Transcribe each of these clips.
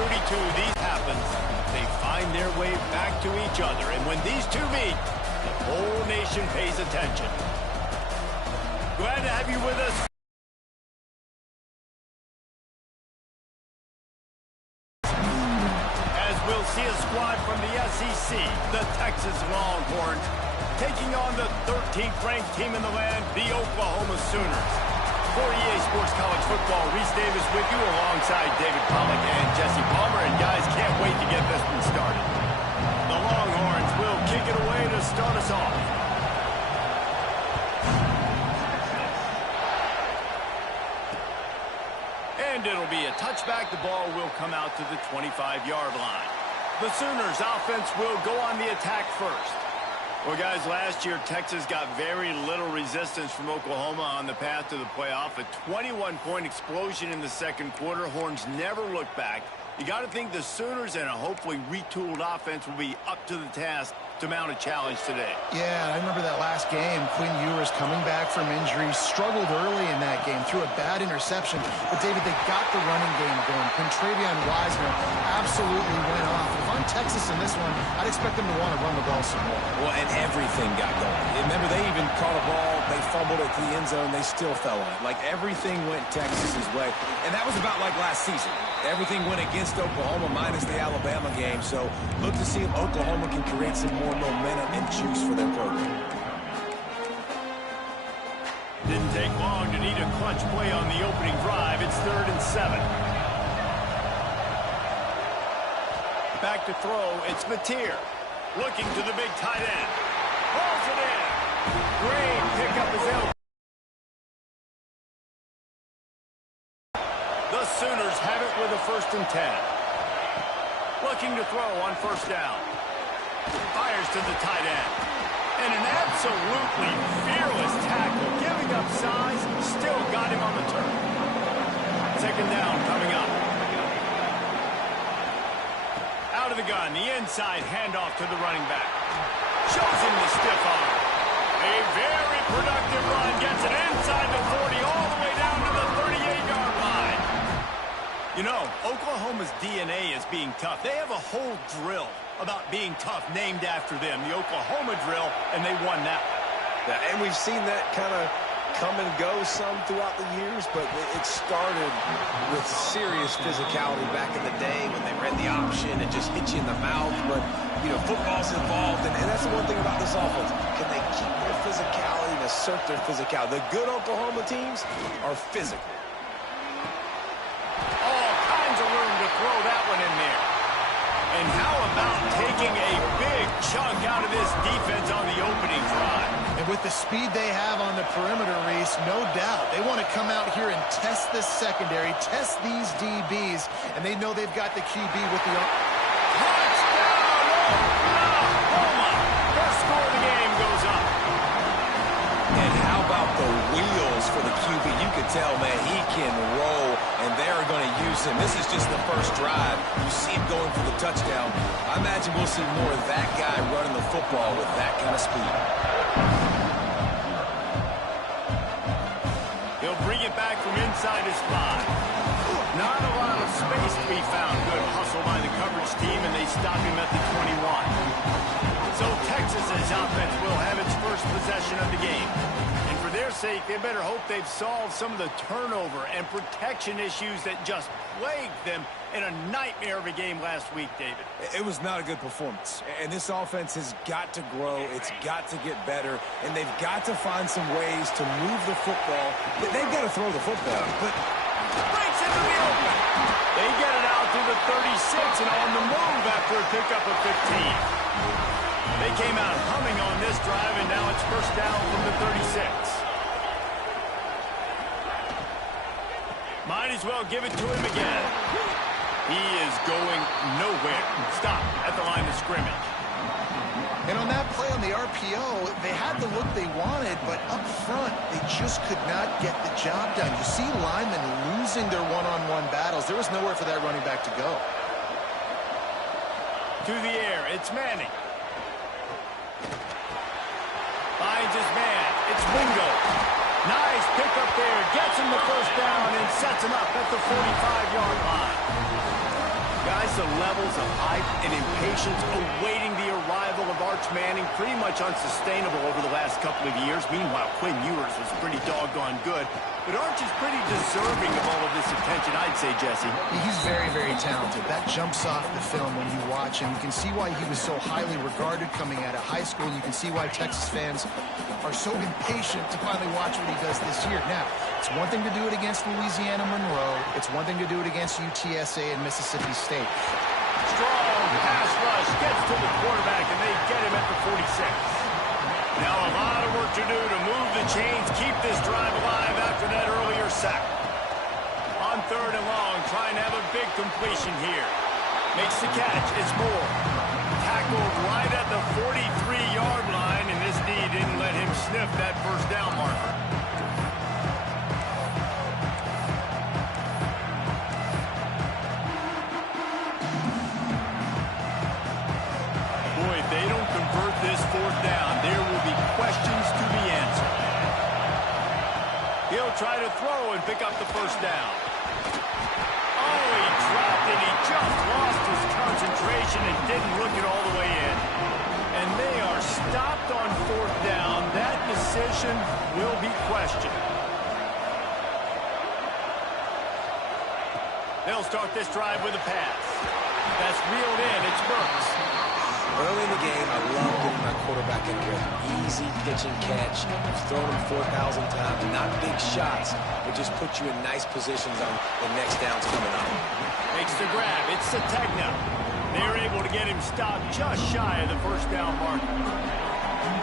32, these happens. They find their way back to each other. And when these two meet, the whole nation pays attention. Glad to have you with us. As we'll see a squad from the SEC, the Texas Longhorns, taking on the 13th ranked team in the land, the Oklahoma Sooners. For EA Sports College Football, Reese Davis with you alongside David Pollack and Jesse Palmer. And guys, can't wait to get this one started. The Longhorns will kick it away to start us off. And it'll be a touchback. The ball will come out to the 25-yard line. The Sooners offense will go on the attack first. Well, guys, last year, Texas got very little resistance from Oklahoma on the path to the playoff. A 21-point explosion in the second quarter. Horns never looked back. You got to think the Sooners and a hopefully retooled offense will be up to the task to mount a challenge today. Yeah, I remember that last game. Quinn Ewers coming back from injury, struggled early in that game, threw a bad interception. But, David, they got the running game going. Quintravion Wiseman absolutely went off. If I'm Texas in this one, I'd expect them to want to run the ball some more. Well, and everything got going. Remember, they even caught a ball, they fumbled it to the end zone, they still fell on it. Like, everything went Texas's way. And that was about like last season. Everything went against Oklahoma minus the Alabama game. So look to see if Oklahoma can create some more momentum and juice for their program. Didn't take long to need a clutch play on the opening drive. It's 3rd and 7. Back to throw, it's Mateer. Looking to the big tight end. Pulls it in. Great pickup his elbow. The Sooners have it with a 1st and 10. Looking to throw on 1st down. Fires to the tight end. And an absolutely fearless tackle. Giving up size, still got him on the turf. 2nd down coming up. Out of the gun, the inside handoff to the running back. Shows him the stiff arm. A very productive run. Gets it inside the 40 all the way down to the 38-yard line. You know, Oklahoma's DNA is being tough. They have a whole drill about being tough named after them, the Oklahoma drill, and they won that one. Yeah, and we've seen that kind of come and go some throughout the years, but it started with serious physicality back in the day when they ran the option and just hit you in the mouth. But, you know, football's involved, and that's the one thing about this offense. Can they keep their physicality and assert their physicality? The good Oklahoma teams are physical. All kinds of room to throw that one in there. And how about taking a big chunk out of this defense on the opening drive? And with the speed they have on the perimeter, Reese, no doubt, they want to come out here and test this secondary, test these DBs, and they know they've got the QB with the... Touchdown, Oklahoma! First score of the game goes up. And how about the wheels for the QB? You can tell, man, he can roll, and they're going to use him. This is just the first drive. You see him going for the touchdown. I imagine we'll see more of that guy running the football with that kind of speed. He'll bring it back from inside his 5. Not a lot of space to be found. Good hustle by the coverage team, and they stop him at the 21. So Texas's offense will have its first possession of the game. And for their sake, they better hope they've solved some of the turnover and protection issues that just plagued them in a nightmare of a game last week, David. It was not a good performance. And this offense has got to grow. It's got to get better. And they've got to find some ways to move the football. They've got to throw the football. But breaks into the open. They get it out to the 36 and on the move after a pickup of 15. They came out humming on this drive, and now it's 1st down from the 36. Might as well give it to him again. He is going nowhere. Stop at the line of scrimmage. And on that play on the RPO, they had the look they wanted, but up front, they just could not get the job done. You see linemen losing their one-on-one battles. There was nowhere for that running back to go. To the air, it's Manning. Finds his man. It's Wingo. Nice pickup there. Gets him the 1st down and sets him up at the 45-yard line. Guys, the levels of hype and impatience awaiting the arrival of Arch Manning pretty much unsustainable over the last couple of years. Meanwhile, Quinn Ewers was pretty doggone good. But Arch is pretty deserving of all of this attention, I'd say, Jesse. He's very, very talented. That jumps off the film when you watch him. You can see why he was so highly regarded coming out of high school. You can see why Texas fans are so impatient to finally watch what he does this year. Now, it's one thing to do it against Louisiana Monroe. It's one thing to do it against UTSA and Mississippi State. Strong pass rush gets to the quarterback, and they get him at the 46. Now a lot of work to do to move the chains, keep this drive alive after that earlier sack. On 3rd and long, trying to have a big completion here. Makes the catch. It's Moore. Tackled right at the 43-yard line, and this D didn't let him sniff that first down marker. Boy, if they don't convert this 4th down, there will be questions to be answered. He'll try to throw and pick up the first down. Oh, he dropped it. He just lost his concentration and didn't look it all the way in. And they are stopped on 4th down. That decision will be questioned. They'll start this drive with a pass. That's reeled in. It's Burks. Early in the game, I love getting my quarterback in there. Easy pitch and catch. I've thrown him 4,000 times. Not big shots, but just put you in nice positions on the next downs coming up. Makes the grab. It's Sategna. They're able to get him stopped just shy of the first down marker.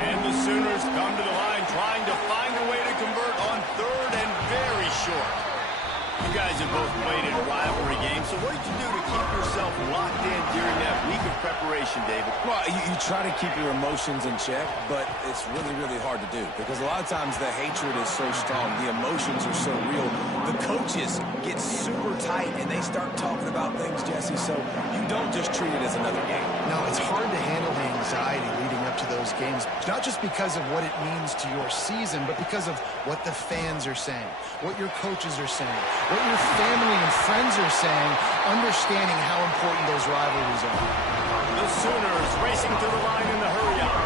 And the Sooners come to the line trying to find a way to convert on 3rd and very short. You guys have both played in a rivalry game, so what did you do to keep yourself locked in during that week of preparation, David? Well, you try to keep your emotions in check, but it's really, really hard to do because a lot of times the hatred is so strong, the emotions are so real. The coaches get super tight and they start talking about things, Jesse, so you don't just treat it as another game. No, it's hard to handle the anxiety leading up to those games, not just because of what it means to your season, but because of what the fans are saying, what your coaches are saying, what your family and friends are saying, understanding how important those rivalries are. The Sooners racing to the line in the hurry-up.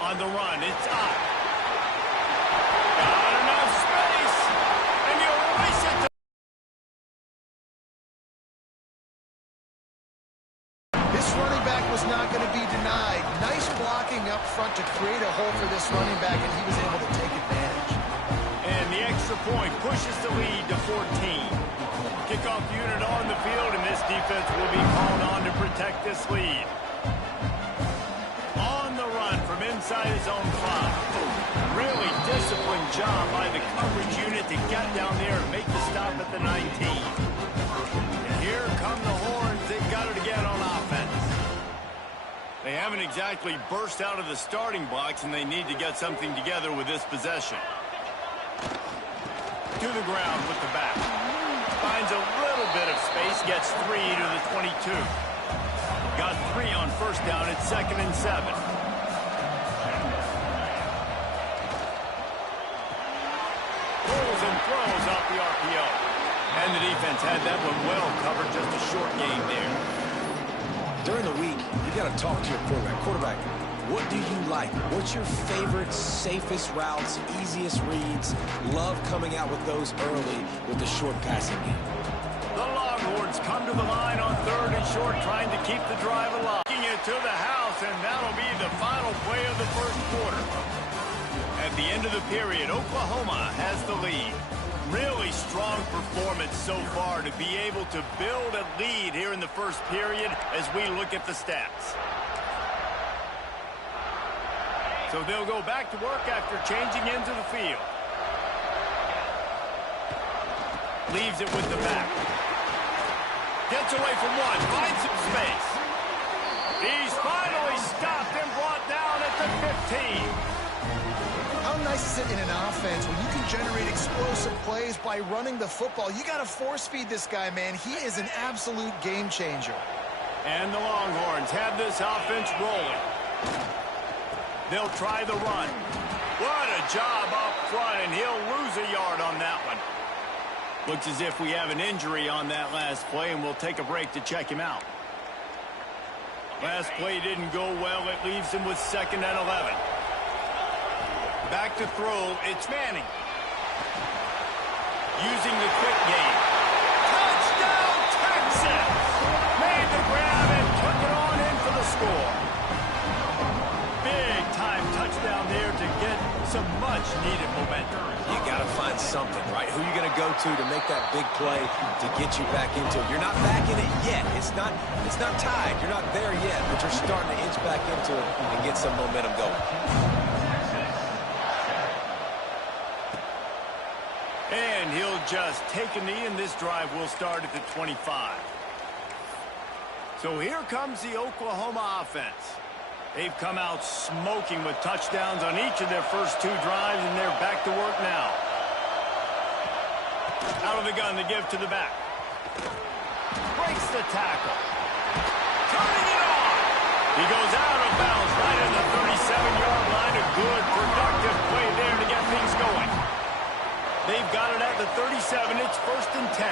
On the run, it's up. Got enough space, and you'll race it to... This running back was not going to be denied. Nice blocking up front to create a hole for this running back, and he was able to take advantage. And the extra point pushes the lead to 14. Kickoff unit on the field, and this defense will be called on to protect this lead. On the run from inside his own 5. Really disciplined job by the coverage unit to get down there and make the stop at the 19. And here come the horns. They've got it again on offense. They haven't exactly burst out of the starting blocks, and they need to get something together with this possession. To the ground with the back. Finds a little bit of space, gets 3 to the 22. Got 3 on first down at 2nd and 7. Pulls and throws off the RPO. And the defense had that one well covered, just a short game there. During the week, you got to talk to your quarterback. What do you like? What's your favorite, safest routes, easiest reads? Love coming out with those early with the short passing game. The Longhorns come to the line on 3rd and short, trying to keep the drive alive. Taking it to the house, and that'll be the final play of the first quarter. At the end of the period, Oklahoma has the lead. Really strong performance so far to be able to build a lead here in the first period as we look at the stats. So they'll go back to work after changing into the field. Leaves it with the back. Gets away from one, finds some space. He's finally stopped and brought down at the 15. How nice is it in an offense when you can generate explosive plays by running the football? You got to force feed this guy, man. He is an absolute game changer. And the Longhorns have this offense rolling. They'll try the run. What a job up front, and he'll lose a yard on that one. Looks as if we have an injury on that last play, and we'll take a break to check him out. Last play didn't go well. It leaves him with 2nd and 11. Back to throw. It's Manning. Using the quick game. Touchdown, Texans! Made the grab and took it on in for the score. Big time touchdown there to get some much needed momentum. You got to find something, right? Who are you going to go to make that big play to get you back into it? You're not back in it yet. It's not tied. You're not there yet, but you're starting to inch back into it and get some momentum going. And he'll just take a knee, and this drive will start at the 25. So here comes the Oklahoma offense. They've come out smoking with touchdowns on each of their first 2 drives, and they're back to work now. Out of the gun, the give to the back. Breaks the tackle. Turning it on. He goes out of bounds right at the 37-yard line. A good, productive play there to get things going. They've got it at the 37. It's 1st and 10.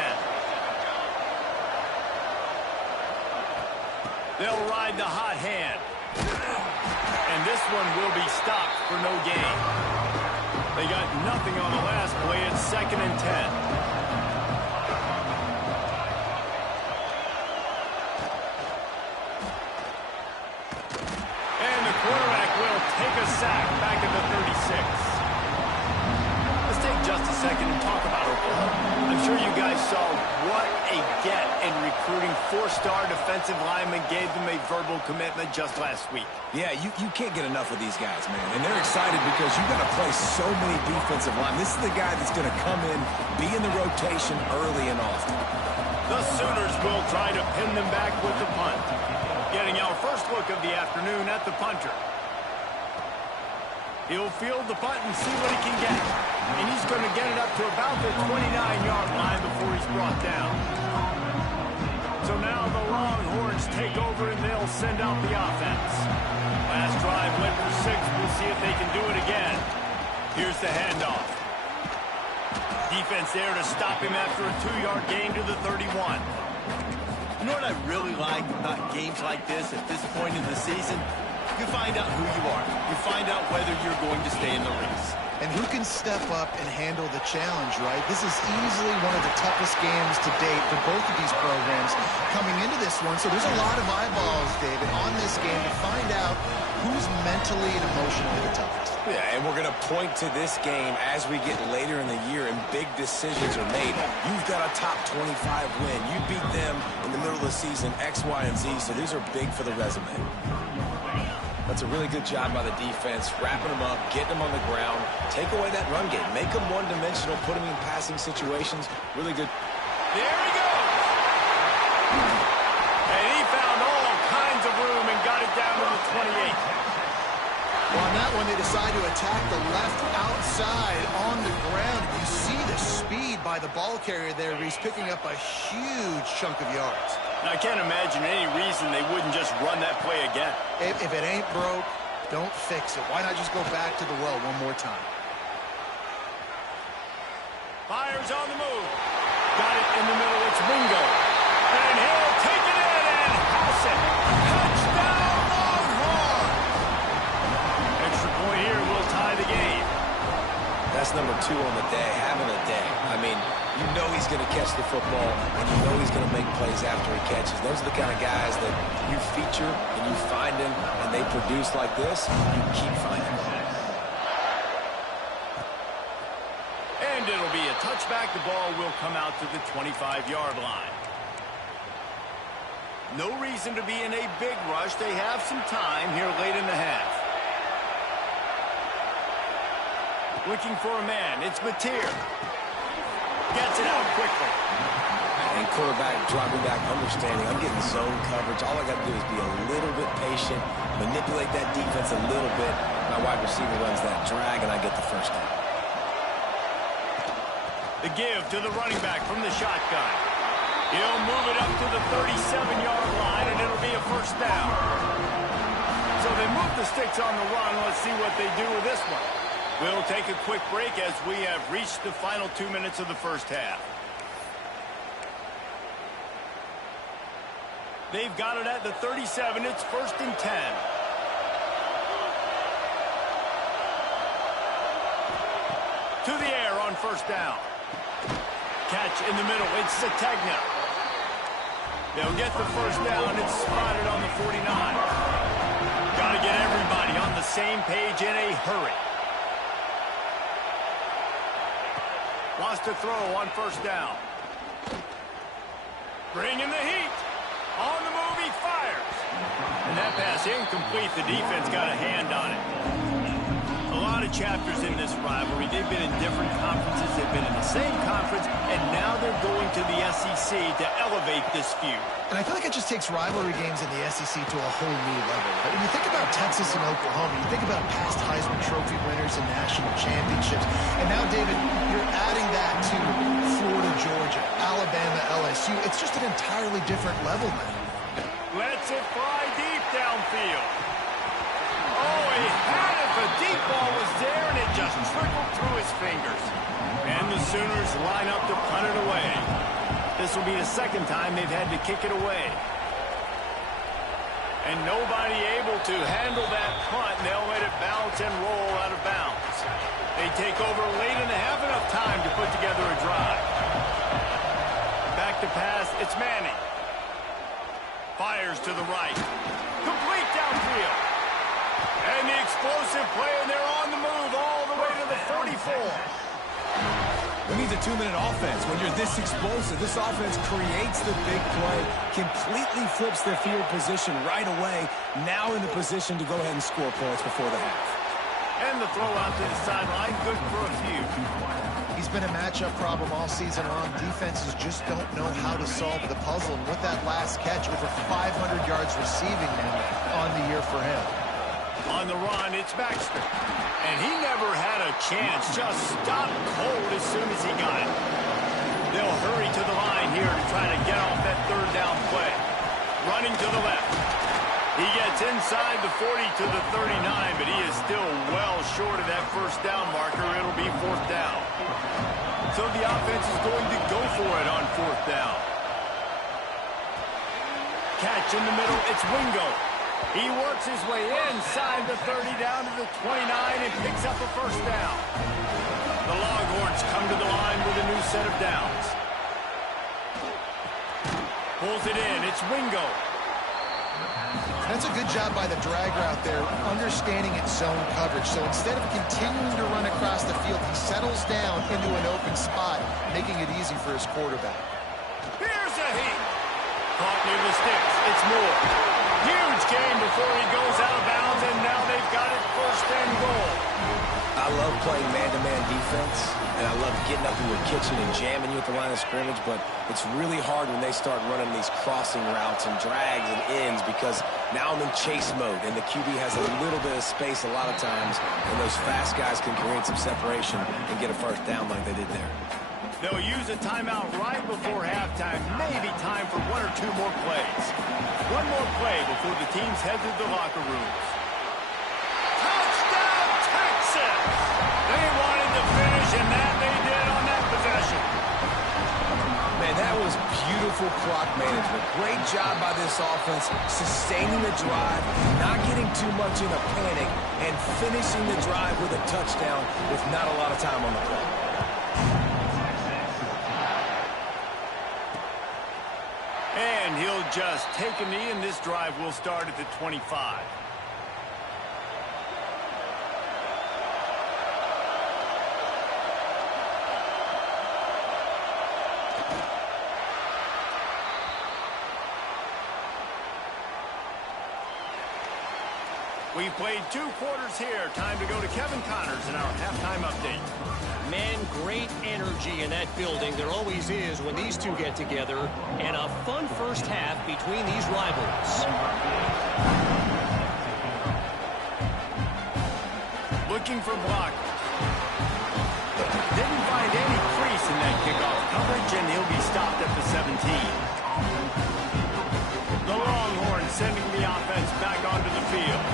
They'll ride the hot hand. And this one will be stopped for no gain. They got nothing on the last play. It's 2nd and 10. And the quarterback will take a sack back at the 36. Let's take just a second and talk about Oklahoma. I'm sure you guys saw what a get in recruiting. 4-star defensive linemen gave them a verbal commitment just last week. Yeah, you can't get enough of these guys, man. And they're excited because you got to play so many defensive line. This is the guy that's going to come in, be in the rotation early and often. The Sooners will try to pin them back with the punt. Getting our first look of the afternoon at the punter. He'll field the punt and see what he can get. And he's going to get it up to about the 29-yard line before he's brought down. So now the Longhorns take over and they'll send out the offense. Last drive went for 6. We'll see if they can do it again. Here's the handoff. Defense there to stop him after a 2-yard gain to the 31. You know what I really like about games like this at this point in the season? You find out who you are. You find out whether you're going to stay in the race. And who can step up and handle the challenge, right? This is easily one of the toughest games to date for both of these programs coming into this one. So there's a lot of eyeballs, David, on this game to find out who's mentally and emotionally the toughest. Yeah, and we're going to point to this game as we get later in the year and big decisions are made. You've got a top 25 win. You beat them in the middle of the season, X, Y, and Z, so these are big for the resume. That's a really good job by the defense, wrapping them up, getting them on the ground, take away that run game, make them one-dimensional, put them in passing situations. Really good. There he goes. And he found all kinds of room and got it down to the 28. Well, on that one, they decide to attack the left outside on the ground. You see the speed by the ball carrier there. He's picking up a huge chunk of yards. Now, I can't imagine any reason they wouldn't just run that play again. If it ain't broke, don't fix it. Why not just go back to the well one more time? Fires on the move. Got it in the middle. It's Ringo. And he'll take it in and house it. Touchdown, Longhorns! Extra point here will tie the game. That's number 2 on the day, having a day. I mean, you know he's going to catch the football, and you know he's going to make plays after he catches. Those are the kind of guys that you feature and you find them, and they produce like this, you keep finding them. And it'll be a touchback. The ball will come out to the 25-yard line. No reason to be in a big rush. They have some time here late in the half. Looking for a man. It's Mateer. Gets it out quickly. And quarterback dropping back, understanding. I'm getting zone coverage. All I got to do is be a little bit patient, manipulate that defense a little bit. My wide receiver runs that drag, and I get the first down. The give to the running back from the shotgun. He'll move it up to the 37-yard line, and it'll be a first down. So they move the sticks on the run. Let's see what they do with this one. We'll take a quick break as we have reached the final 2 minutes of the first half. They've got it at the 37. It's 1st and 10. To the air on 1st down. Catch in the middle. It's Sategna. They'll get the 1st down. It's spotted on the 49. Got to get everybody on the same page in a hurry. Wants to throw on 1st down. Bringing the heat. On the move, he fires. And that pass incomplete. The defense got a hand on it. A lot of chapters in this rivalry. They've been in different conferences. They've been in the same conference. And now they're going to the SEC to elevate this feud. And I feel like it just takes rivalry games in the SEC to a whole new level. But when you think about Texas and Oklahoma, you think about past Heisman Trophy winners and national championships. And now, David, you're adding that to Florida, Georgia, Alabama, LSU. It's just an entirely different level now. Lets it fly deep downfield. Oh, he had it. The deep ball was there, and it just trickled through his fingers. And the Sooners line up to punt it away. This will be the 2nd time they've had to kick it away. And nobody able to handle that punt. They'll let it bounce and roll out of bounds. They take over late and have enough time to put together a drive. Back to pass. It's Manning. Fires to the right. Complete downfield. And the explosive play, and they're on the move all the way to the 44. Who needs a 2-minute offense? When you're this explosive, this offense creates the big play, completely flips their field position right away, now in the position to go ahead and score points before the half. And the throw out to the sideline, good for a few. He's been a matchup problem all season long. Defenses just don't know how to solve the puzzle. And with that last catch, over 500 yards receiving now on the year for him. On the run, it's Baxter. And he never had a chance. Just stopped cold as soon as he got it. They'll hurry to the line here to try to get off that 3rd down play. Running to the left. He gets inside the 40 to the 39, but he is still well short of that 1st down marker. It'll be 4th down. So the offense is going to go for it on 4th down. Catch in the middle. It's Wingo. He works his way inside the 30 down to the 29 and picks up a 1st down. The Longhorns come to the line with a new set of downs. Pulls it in. It's Wingo. That's a good job by the drag route there, understanding its zone coverage. So instead of continuing to run across the field, he settles down into an open spot, making it easy for his quarterback. Here's a heat. Caught near the sticks. It's Moore. Huge game before he goes out of bounds, and now they've got it 1st and goal. I love playing man-to-man defense, and I love getting up into a kitchen and jamming you at the line of scrimmage, but it's really hard when they start running these crossing routes and drags and ends because now I'm in chase mode, and the QB has a little bit of space a lot of times, and those fast guys can create some separation and get a 1st down like they did there. They'll use a timeout right before halftime. Maybe time for 1 or 2 more plays. One more play before the teams head to the locker rooms. Touchdown, Texas! They wanted to finish, and that they did on that possession. Man, that was beautiful clock management. Great job by this offense, sustaining the drive, not getting too much in a panic, and finishing the drive with a touchdown with not a lot of time on the clock. And he'll just take a knee, and this drive will start at the 25. We've played 2 quarters here. Time to go to Kevin Connors in our halftime update. Man, great energy in that building. There always is when these two get together. And a fun first half between these rivals. Looking for block. Didn't find any crease in that kickoff coverage, and he'll be stopped at the 17. The Longhorns sending the offense back onto the field.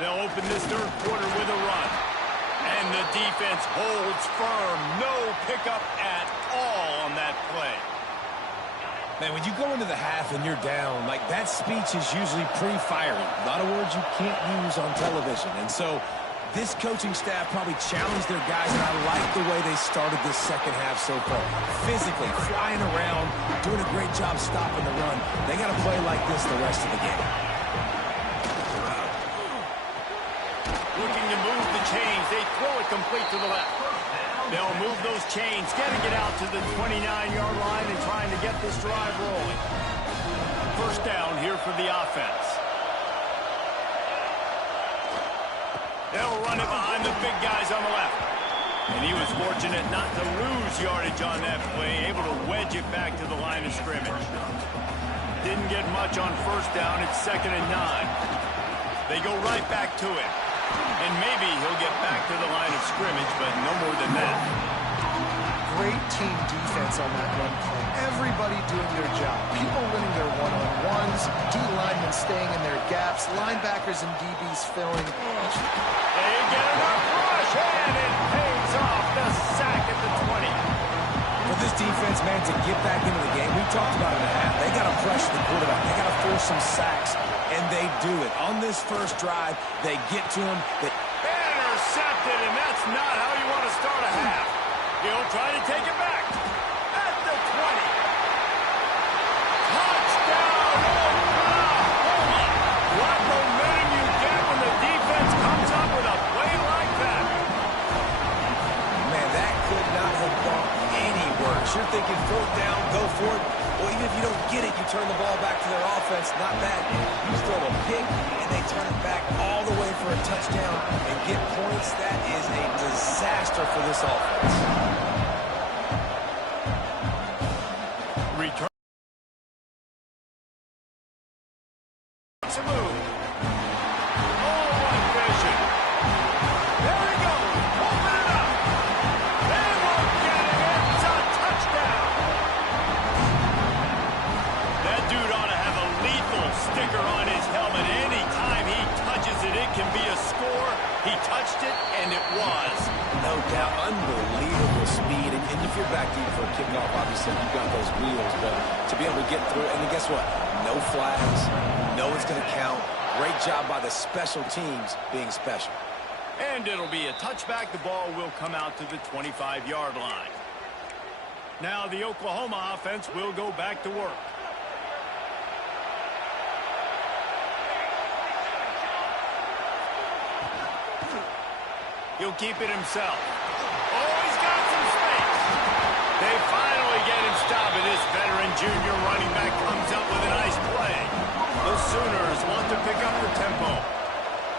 They'll open this third quarter with a run. And the defense holds firm. No pickup at all on that play. Man, when you go into the half and you're down, like, that speech is usually pretty fiery. A lot of words you can't use on television. And so this coaching staff probably challenged their guys, and I like the way they started this second half so far. Physically, flying around, doing a great job stopping the run. They got to play like this the rest of the game. Looking to move the chains. They throw it complete to the left. They'll move those chains, getting it out to the 29-yard line and trying to get this drive rolling. First down here for the offense. They'll run it behind the big guys on the left. And he was fortunate not to lose yardage on that play, able to wedge it back to the line of scrimmage. Didn't get much on first down. It's 2nd and 9. They go right back to it. And maybe he'll get back to the line of scrimmage, but no more than that. Great team defense on that run play. Everybody doing their job. People winning their one-on-ones, D-linemen staying in their gaps, linebackers and DBs filling. They get enough rush, and it pays off. The sack at the 20. For this defense, man, to get back into the game, we talked about it in the half. They got to pressure the quarterback. They got to force some sacks, and they do it. On this first drive, they get to him. Intercepted, and that's not how you want to start a half. He'll try to take it back at the 20. Touchdown, Oklahoma! What momentum you get when the defense comes up with a play like that. Man, that could not have gone any worse. You're thinking 4th down, go for it. Well, even if you don't get it, you turn the ball back to their offense. Not that. You throw a pick, and they turn it back all the way for a touchdown and get points. That is a disaster for this offense. Return. It's a move. Oh, what vision. There he goes. Open it up. They won't get it. It's a touchdown. That dude ought to have a lethal sticker on his helmet. Anytime he touches it, it can be a score. He touched it, and it was. No doubt. Unbelievable speed. And if you're back deep for a kickoff, obviously you've got those wheels. But to be able to get through it, and then guess what? No flags. No one's going to count. Great job by the special teams being special. And it'll be a touchback. The ball will come out to the 25-yard line. Now the Oklahoma offense will go back to work. He'll keep it himself. Oh, he's got some space. They finally get him stopped, and this veteran junior running back comes up with a nice play. The Sooners want to pick up the tempo.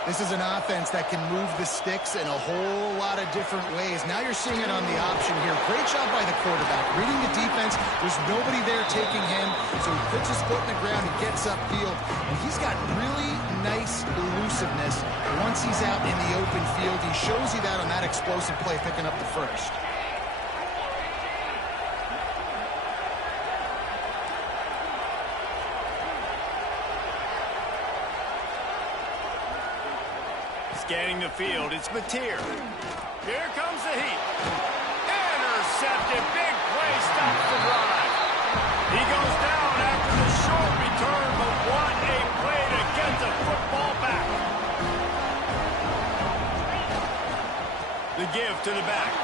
This is an offense that can move the sticks in a whole lot of different ways. Now you're seeing it on the option here. Great job by the quarterback. Reading the defense, there's nobody there taking him, so he puts his foot in the ground and gets upfield. And he's got really nice elusiveness. Once he's out in the open field, he shows you that on that explosive play, picking up the first. Scanning the field, it's Mateer. Here comes the heat. Intercepted, big play, stops the drive. He goes down after the short return, but what a play to get the football back. The give to the back.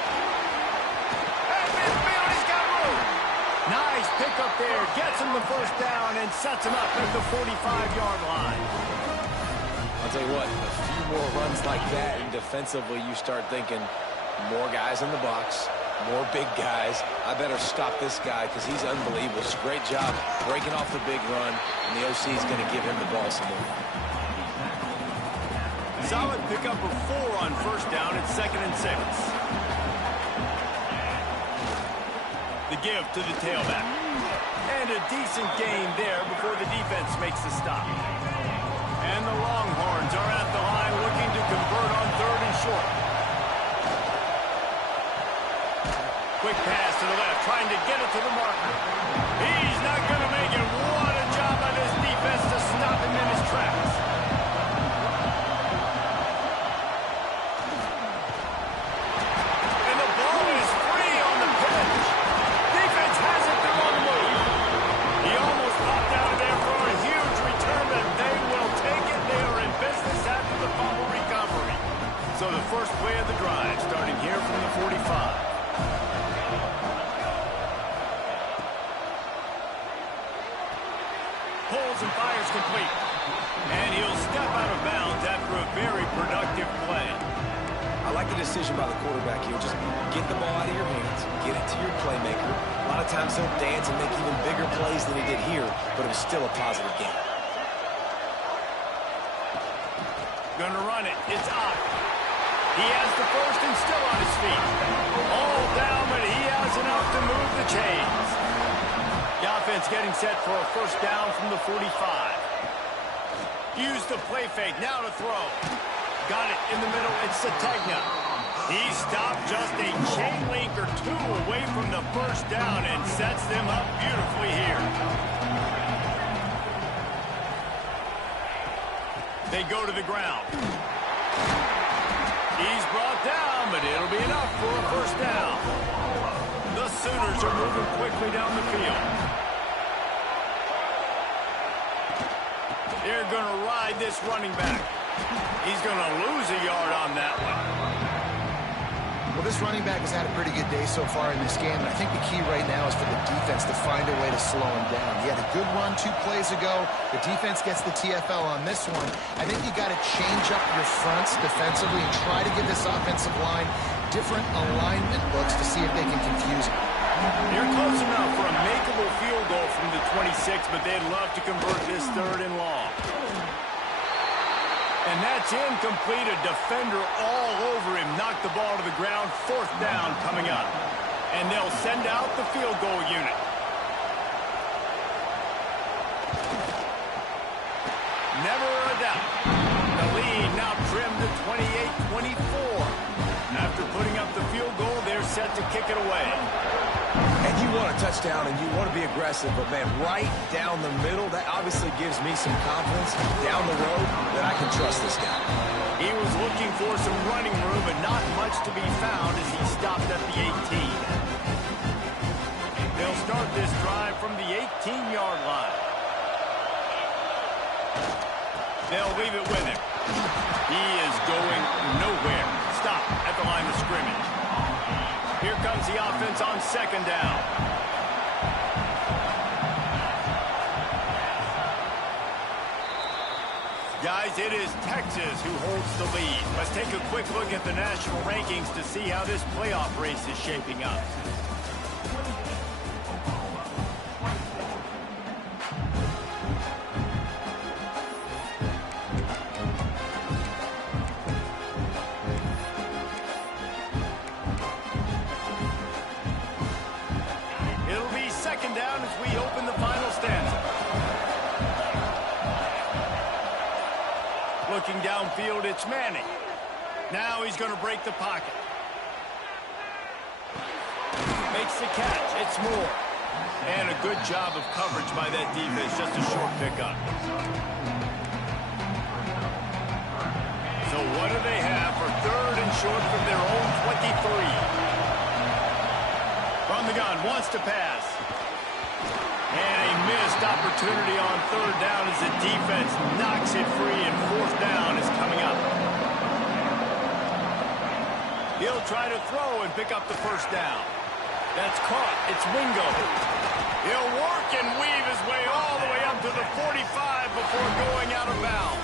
At midfield, he's got room. Nice pickup there, gets him the first down and sets him up at the 45-yard line. I'll tell you what, a few more runs like that, and defensively you start thinking more guys in the box, more big guys. I better stop this guy because he's unbelievable. It's a great job breaking off the big run, and the OC is going to give him the ball some more. Solid pickup of 4 on first down. It's 2nd and 6. The give to the tailback. And a decent gain there before the defense makes the stop. And the Longhorns are at the line looking to convert on 3rd and short. Quick pass to the left, trying to get it to the marker. He's not going to make it. What a job by this defense to stop him in his tracks. So the first play of the drive starting here from the 45. Pulls and fires complete. And he'll step out of bounds after a very productive play. I like the decision by the quarterback here. Just get the ball out of your hands, get it to your playmaker. A lot of times he'll dance and make even bigger plays than he did here, but it was still a positive game. Gonna run it. It's Ott. He has the first and still on his feet. All down, but he has enough to move the chains. The offense getting set for a first down from the 45. Use the play fake. Now to throw. Got it in the middle. It's Sategna. He stopped just a chain link or two away from the first down and sets them up beautifully here. They go to the ground. He's brought down, but it'll be enough for a first down. The Sooners are moving quickly down the field. They're going to ride this running back. He's going to lose a yard on that one. Well, this running back has had a pretty good day so far in this game, and I think the key right now is for the defense to find a way to slow him down. He had a good run 2 plays ago. The defense gets the TFL on this one. I think you got to change up your fronts defensively and try to give this offensive line different alignment looks to see if they can confuse him. They're close enough for a makeable field goal from the 26, but they'd love to convert this 3rd and long. And that's incomplete. A defender all over him. Knocked the ball to the ground. 4th down coming up. And they'll send out the field goal unit. Never a doubt. The lead now trimmed to 28-24. After putting up the field goal, they're set to kick it away. And you want a touchdown and you want to be aggressive, but, man, right down the middle, that obviously gives me some confidence down the road that I can trust this guy. He was looking for some running room, but not much to be found as he stopped at the 18. They'll start this drive from the 18-yard line. They'll leave it with him. He is going nowhere. Stop at the line of scrimmage. Here comes the offense on 2nd down. Guys, it is Texas who holds the lead. Let's take a quick look at the national rankings to see how this playoff race is shaping up. Looking downfield, it's Manning. Now he's going to break the pocket. Makes the catch. It's Moore. And a good job of coverage by that defense. Just a short pickup. So what do they have for 3rd and short from their own 23? From the gun, wants to pass. And a missed opportunity on 3rd down as the defense knocks it free, and 4th down is coming up. He'll try to throw and pick up the first down. That's caught. It's Wingo. He'll work and weave his way all the way up to the 45 before going out of bounds.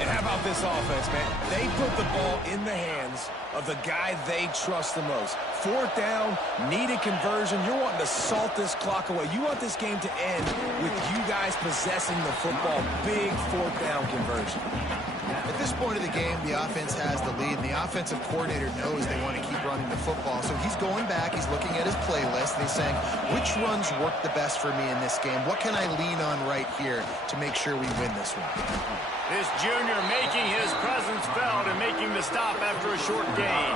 And how about this offense, man? They put the ball in the hands of the guy they trust the most. 4th down, needed conversion. You're wanting to salt this clock away. You want this game to end with you guys possessing the football. Big 4th down conversion. At this point of the game, the offense has the lead, and the offensive coordinator knows they want to keep running the football. So he's going back, he's looking at his playlist, and he's saying, which runs work the best for me in this game? What can I lean on right here to make sure we win this one? This junior making his presence felt and making the stop after a short gain.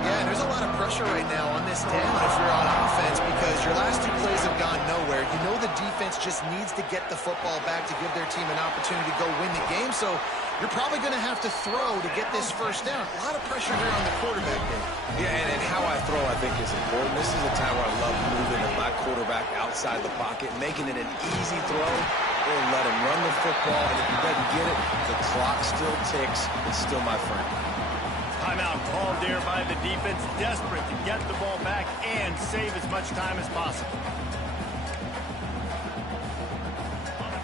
Yeah, there's a lot of pressure right now on this down if you're on offense because your last 2 plays have gone nowhere. You know the defense just needs to get the football back to give their team an opportunity to go win the game, so you're probably going to have to throw to get this first down. A lot of pressure here on the quarterback there. Yeah, and how I throw, I think, is important. This is a time where I love moving my quarterback outside the pocket, making it an easy throw. or let him run the football, and if he doesn't get it, the clock still ticks. It's still my friend. Timeout called there by the defense, desperate to get the ball back and save as much time as possible.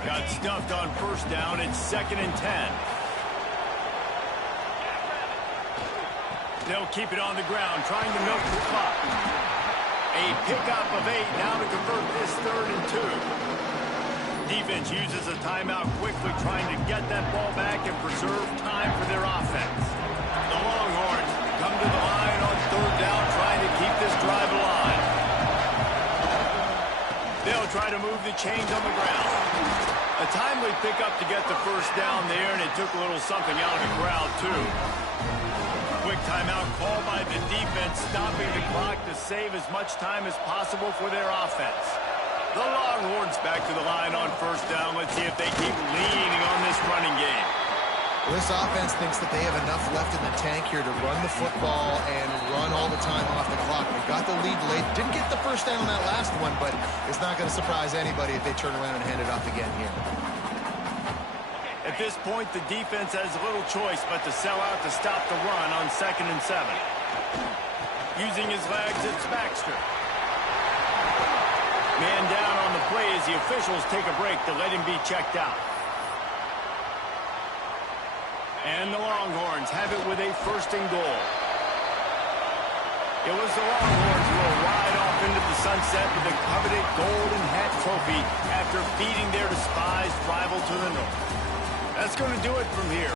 Got stuffed on first down. It's 2nd and 10. They'll keep it on the ground, trying to milk the clock. A pickup of 8 now to convert this 3rd and 2. Defense uses a timeout quickly, trying to get that ball back and preserve time for their offense. The Longhorns come to the line on 3rd down, trying to keep this drive alive. They'll try to move the chains on the ground. A timely pickup to get the first down there, and it took a little something out of the crowd, too. Quick timeout called by the defense, stopping the clock to save as much time as possible for their offense. The Longhorns back to the line on first down. Let's see if they keep leaning on this running game. This offense thinks that they have enough left in the tank here to run the football and run all the time off the clock. They got the lead late. Didn't get the first down on that last one, but it's not going to surprise anybody if they turn around and hand it off again here. At this point, the defense has little choice but to sell out to stop the run on 2nd and 7. Using his legs, it's Baxter. Man down on the play as the officials take a break to let him be checked out. And the Longhorns have it with a 1st and goal. It was the Longhorns who will ride off into the sunset with the coveted Golden Hat Trophy after beating their despised rival to the north. That's going to do it from here.